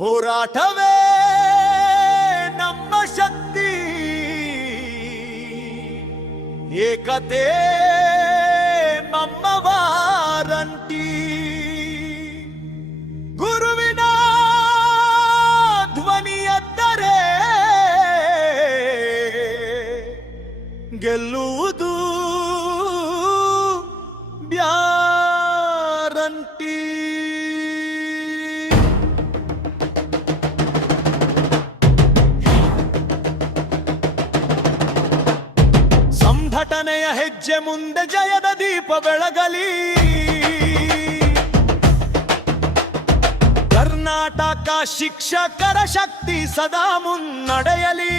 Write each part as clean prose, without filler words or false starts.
ಹೋರಾಟವೇ ನಮ್ಮ ಶಕ್ತಿ, ಏಕತೆ ನಮ್ಮ ವಾರಂಟಿ. ಗುರುವಿನ ಧ್ವನಿಯದ್ದರೆ ಗೆಲ್ಲುವುದು ಗ್ಯಾರಂಟಿ. ಸಂಘಟನೆಯ ಹೆಜ್ಜೆ ಮುಂದೆ ಜಯದ ದೀಪ ಬೆಳಗಲಿ. ಕರ್ನಾಟಕ ಶಿಕ್ಷಕರ ಶಕ್ತಿ ಸದಾ ಮುನ್ನಡೆಯಲಿ.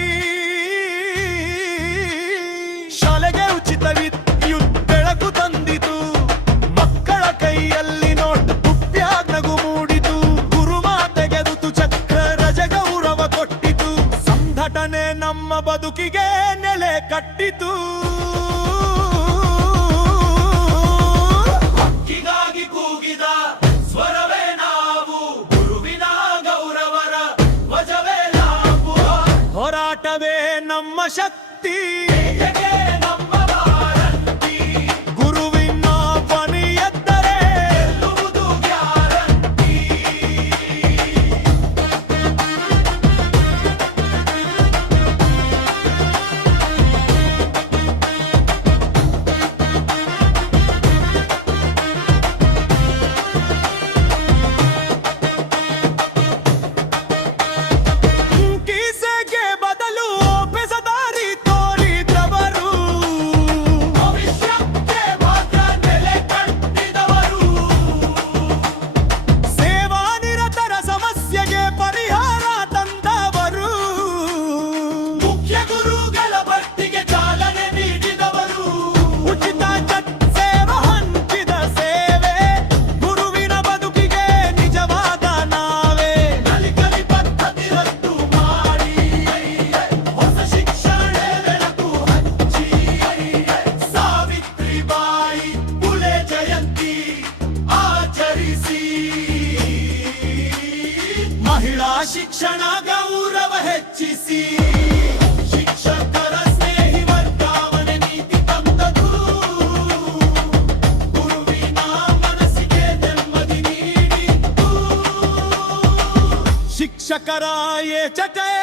ಶಾಲೆಗೆ ಉಚಿತ ವಿದ್ಯುತ್ ಬೆಳಕು ತಂದಿತು, ಮಕ್ಕಳ ಕೈಯಲ್ಲಿ ನೋಟ್ ಬುಕ್ಪ್ಯಾಗ್ ನಗು ಮೂಡಿತು. ಗುರುಮಾತೆಗೆ ಋತು ಚಕ್ರ ರಜೆ ಗೌರವ ಕೊಟ್ಟಿತು. ಸಂಘಟನೆ ನಮ್ಮ ಬದುಕಿಗೆ ನೆಲೆ ಕಟ್ಟಿತು. ಹಕ್ಕಿಗಾಗಿ ಕೂಗಿದ ಸ್ವರವೇ ನಾವು, ಗುರುವಿನ ಗೌರವರ ಧ್ವಜವೇ ನಾವು. ಹೋರಾಟವೇ ನಮ್ಮ ಶಕ್ತಿ, ನಮ್ಮ ವಾರಂಟಿ. ಗುರುವಿನ ಧ್ವನಿಯದ್ದರೆ ಗೆಲ್ಲುವುದು ಗ್ಯಾರಂಟಿ. ಕೀಸೆಗೆ ಬದಲು ಬೆಸದಾರಿ ತೋರಿದವರು, ಭವಿಷ್ಯಕ್ಕೆ ಮಾತ್ರ ನೆಲೆ ಕಟ್ಟಿದವರು. ಸೇವಾನಿರತರ ಸಮಸ್ಯೆಗೆ ಪರಿಹಾರ ತಂದವರು, ಮುಖ್ಯ ಗುರುಗಳ ಭಕ್ತಿಗೆ ಚಾಲನೆ ನೀಡಿದವರು. ಉಚಿತ ಸೇವೆ ಹಂಚಿದ ಸೇವೆ, ಗುರುವಿನ ಬದುಕಿಗೆ ನಿಜವಾದ ನಾವೇ. ಕಲಿಕಲಿ ಪದ್ಧತಿ ರದ್ದು ಮಾಡಿ, ಹೊಸ ಶಿಕ್ಷಣ ಬೆಳಕು ಹಚ್ಚಿ. ಸಾವಿತ್ರಿಬಾಯಿ ಫುಲೆ ಜಯಂತಿ ಆಚರಿಸಿ, ಮಹಿಳಾ ಶಿಕ್ಷಣ ಗೌರವ ಹೆಚ್ಚಿಸಿ. ಶಿಕ್ಷಕರ ಸ್ನೇಹಿ ವರ್ಗಾವಣೆ ನೀತಿ ತಂದದು, ಗುರುವಿನ ಮನಸ್ಸಿಗೆ ನೆಮ್ಮದಿ ನೀಡಿತು. ಶಿಕ್ಷಕರ ಜಯ ಜಯ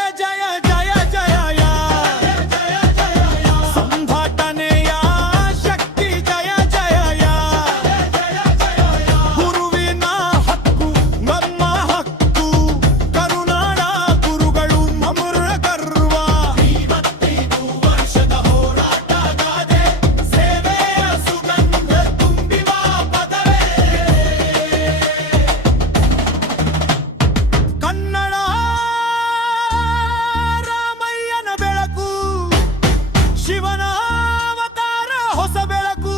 ಜಯ ಜಯ ಸಂಘಟನೆಯ ಶಕ್ತಿ ಜಯ ಜಯ. ಗುರುವಿನ ಹಕ್ಕು ನಮ್ಮ ಹಕ್ಕು, ಕರುನಾಡ ಗುರುಗಳು ಅಮರ ಗರ್ವ. 25 ವರ್ಷದ ಹೋರಾಟ ಗಾದೆ, ಸೇವೆಯ ಸುಗಂಧ ತುಂಬಿವ ಪದವೇ. ಕನ್ನಡ ರಾಮಯ್ಯನ ಬೆಳಕು, ಶಿವನ ಅವತಾರ ಹೊಸ ಬೆಳಕು.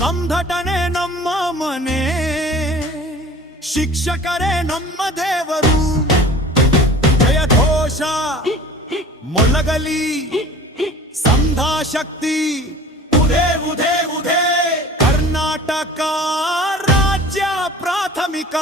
ಸಂಘಟನೆ ನಮ್ಮ ಮನೆ, ಶಿಕ್ಷಕರೇ ನಮ್ಮ ದೇವರು. ಜಯಘೋಷ ಮೊಳಗಲಿ, ಸಂಘಾ ಶಕ್ತಿ ಉದೇ ಉದೇ ಉದೇ. ಕರ್ನಾಟಕ ರಾಜ್ಯ ಪ್ರಾಥಮಿಕ